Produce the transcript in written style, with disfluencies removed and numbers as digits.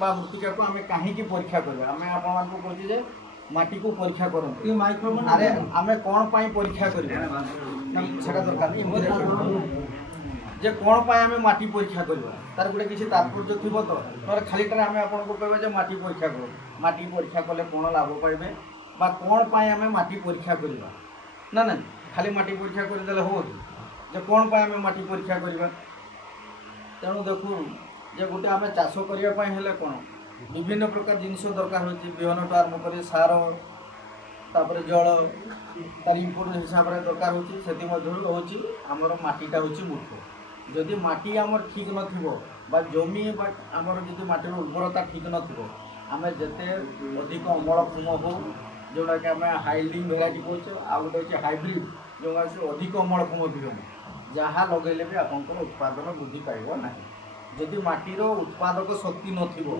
बा मृत्तिका को आम कहीं परीक्षा करवा आम आप कहते माटी को परीक्षा करूँ अरे आम कौन पाई परीक्षा करवा दरकार जे कौन पाई आम माटी परीक्षा करवा तार गोटे किसी तात्पर्य थी तो ना खालीटा आम आपको कहवा माटी परीक्षा कर माटी परीक्षा कले कौन लाभ पाइबे बा कौन पाई आम माटी परीक्षा करवा ना ना खाली माटी परीक्षा करदे हो जे कौन पाई आम माटी परीक्षा करवा तेणु देखू जे गोटे आम चाष करने कौन विभिन्न प्रकार जिनस दरकार होती विहन टू आरम्भ कर सार तापर जल तार इनपुट हिसाब से दरकार होची आमर माटीटा हूँ मुख्य जदि माटी आमर ठीक न जमी आमर जो माटीर उर्वरता ठीक नमें जिते अधिक अमलक्षम हो जोटा कि आम हाइल्डिंग भेराइटी कहे आ गए हाइब्रिड जो अधिक अमलक्षम बिहन जहाँ लगेले भी आपंकर उत्पादन वृद्धि पाइब ना जदि माटीर उत्पादक शक्ति नथिबो।